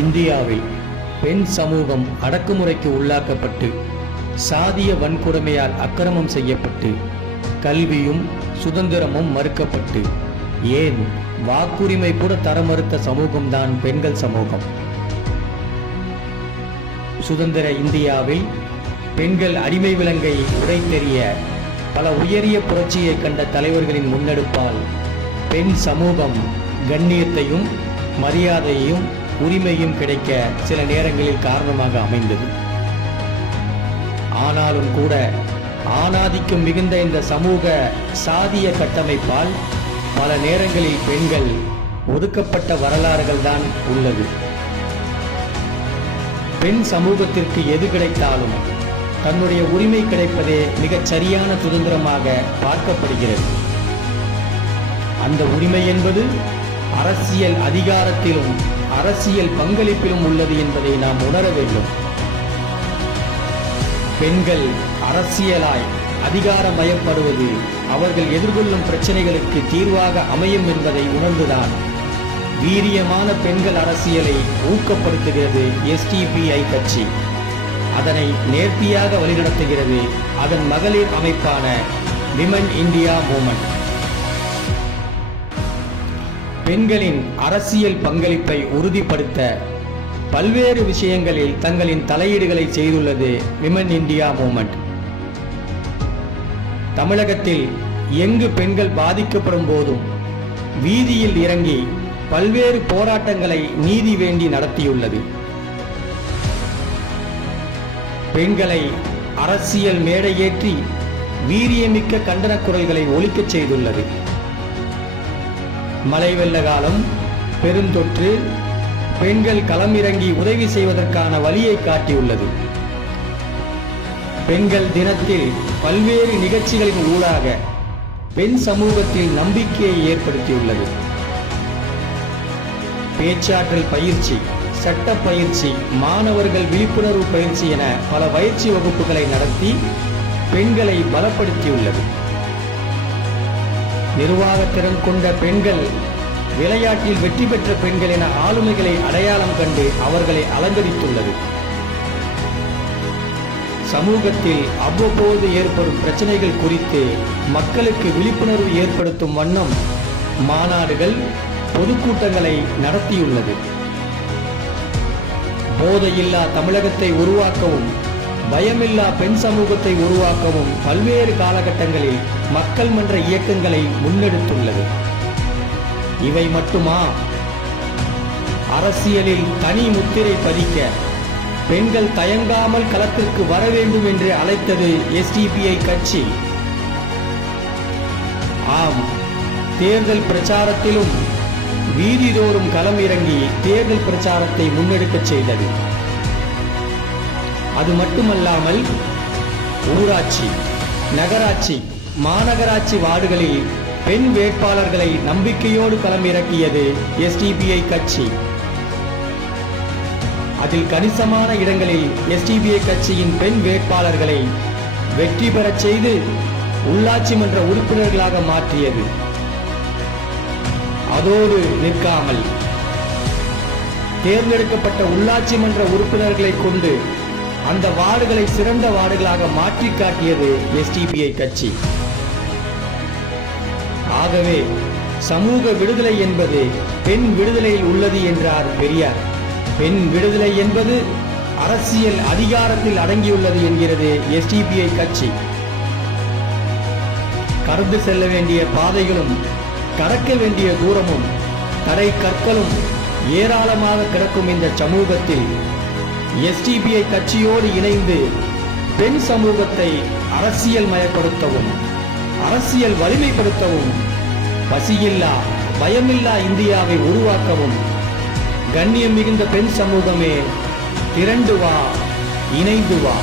இந்தியாவில் பெண் சமூகம் அடக்குமுறைக்கு உள்ளாக்கப்பட்டு சாதிய வன்கொடுமையால் அக்கிரமம் செய்யப்பட்டு கல்வியும் சுதந்திரமும் மறுக்கப்பட்டு ஏன் வாக்குரிமை கூட தர மறுத்த சமூகம்தான் பெண்கள் சமூகம். சுதந்திர இந்தியாவில் பெண்கள் அடிமை விலங்கை உடைத்தெறிய பல உயரிய புரட்சியை கண்ட தலைவர்களின் முன்னெடுப்பால் பெண் சமூகம் கண்ணியத்தையும் மரியாதையையும் உரிமையும் கிடைக்க சில நேரங்களில் காரணமாக அமைந்தது. ஆனாலும் கூட ஆணாதிக்கம் மிகுந்த இந்த சமூக சாதிய கட்டமைப்பால் பல நேரங்களில் பெண்கள் ஒதுக்கப்பட்ட வரலாறுகள் தான் உள்ளது. பெண் சமூகத்திற்கு எது கிடைத்தாலும் தன்னுடைய உரிமை கிடைப்பதே மிகச் சரியான சுதந்திரமாக பார்க்கப்படுகிறது. அந்த உரிமை என்பது அரசியல் அதிகாரத்திலும் அரசியல் பங்களிப்பிலும் உள்ளது என்பதை நாம் உணர வேண்டும். பெண்கள் அரசியலாய் அதிகாரமயப்படுவது அவர்கள் எதிர்கொள்ளும் பிரச்சனைகளுக்கு தீர்வாக அமையும் என்பதை உணர்ந்துதான் வீரியமான பெண்கள் அரசியலை ஊக்கப்படுத்துகிறது SDPI கட்சி. அதனை நேர்த்தியாக வழிநடத்துகிறது அதன் மகளிர் அமைப்பான விமன் இந்தியா மூமெண்ட். பெண்களின் அரசியல் பங்களிப்பை உறுதிப்படுத்த பல்வேறு விஷயங்களில் தங்களின் தலையீடுகளை செய்துள்ளது விமன் இந்தியா மூமெண்ட். தமிழகத்தில் எங்கு பெண்கள் பாதிக்கப்படும் போதும் வீதியில் இறங்கி பல்வேறு போராட்டங்களை நீதி வேண்டி நடத்தியுள்ளது. பெண்களை அரசியல் மேடையேற்றி வீரியமிக்க கண்டன குரல்களை ஒலிக்கச் செய்துள்ளது. மழை வெள்ள காலம், பெருந்தொற்று, பெண்கள் களமிறங்கி உதவி செய்வதற்கான வழியை காட்டியுள்ளது. பெண்கள் தினத்தில் பல்வேறு நிகழ்ச்சிகளின் ஊடாக பெண் சமூகத்தில் நம்பிக்கையை ஏற்படுத்தியுள்ளது. பேச்சாற்றல் பயிற்சி, சட்ட பயிற்சி, மாணவர்கள் விழிப்புணர்வு பயிற்சி என பல பயிற்சி வகுப்புகளை நடத்தி பெண்களை பலப்படுத்தியுள்ளது. நிர்வாகத்திறன் கொண்ட பெண்கள், விளையாட்டில் வெற்றி பெற்ற பெண்கள் என ஆளுமைகளை அடையாளம் கண்டு அவர்களை அலங்கரித்துள்ளது. சமூகத்தில் அவ்வப்போது ஏற்படும் பிரச்சனைகள் குறித்து மக்களுக்கு விழிப்புணர்வு ஏற்படுத்தும் வண்ணம் மாநாடுகள், பொதுக்கூட்டங்களை நடத்தியுள்ளது. போதையில்லா தமிழகத்தை உருவாக்கவும் பயமில்லா பெண் சமூகத்தை உருவாக்கவும் பல்வேறு காலகட்டங்களில் மக்கள் மன்ற இயக்கங்களை முன்னெடுத்துள்ளது. இவை மட்டுமா? அரசியலில் தனி முத்திரை பதிக்க பெண்கள் தயங்காமல் களத்திற்கு வர வேண்டும் என்று அழைத்தது SDPI கட்சி. ஆம், தேர்தல் பிரச்சாரத்திலும் வீதிதோறும் களம் இறங்கி தேர்தல் பிரச்சாரத்தை முன்னெடுக்க செய்தது. அது மட்டுமல்லாமல் ஊராட்சி, நகராட்சி, மாநகராட்சி வார்டுகளில் பெண் வேட்பாளர்களை நம்பிக்கையோடு களம் இறக்கியது SDPI கட்சி. அதில் கணிசமான இடங்களில் SDPI கட்சியின் பெண் வேட்பாளர்களை வெற்றி பெறச் செய்து உள்ளாட்சி மன்ற உறுப்பினர்களாக மாற்றியது. அதோடு நிற்காமல் தேர்ந்தெடுக்கப்பட்ட உள்ளாட்சி மன்ற உறுப்பினர்களை கொண்டு அந்த வார்டுகளை சிறந்த வார்டுகளாக மாற்றி காட்டியது SDPI கட்சி. ஆகவே சமூக விடுதலை என்பது பெண் விடுதலையில் உள்ளது என்றார் பெரியார். பெண் விடுதலை என்பது அரசியல் அதிகாரத்தில் அடங்கியுள்ளது என்கிறது SDPI கட்சி. கடந்து செல்ல வேண்டிய பாதைகளும் கடக்க வேண்டிய தூரமும் தரை கற்களும் ஏராளமாக கிடக்கும் இந்த சமூகத்தில் SDPI கட்சியோடு இணைந்து பெண் சமூகத்தை அரசியல் மயப்படுத்தவும் அரசியல் வலிமைப்படுத்தவும் பசியில்லா பயமில்லா இந்தியாவை உருவாக்கவும் கண்ணியம் மிகுந்த பெண் சமூகமே திரண்டு வா, இணைந்து வா.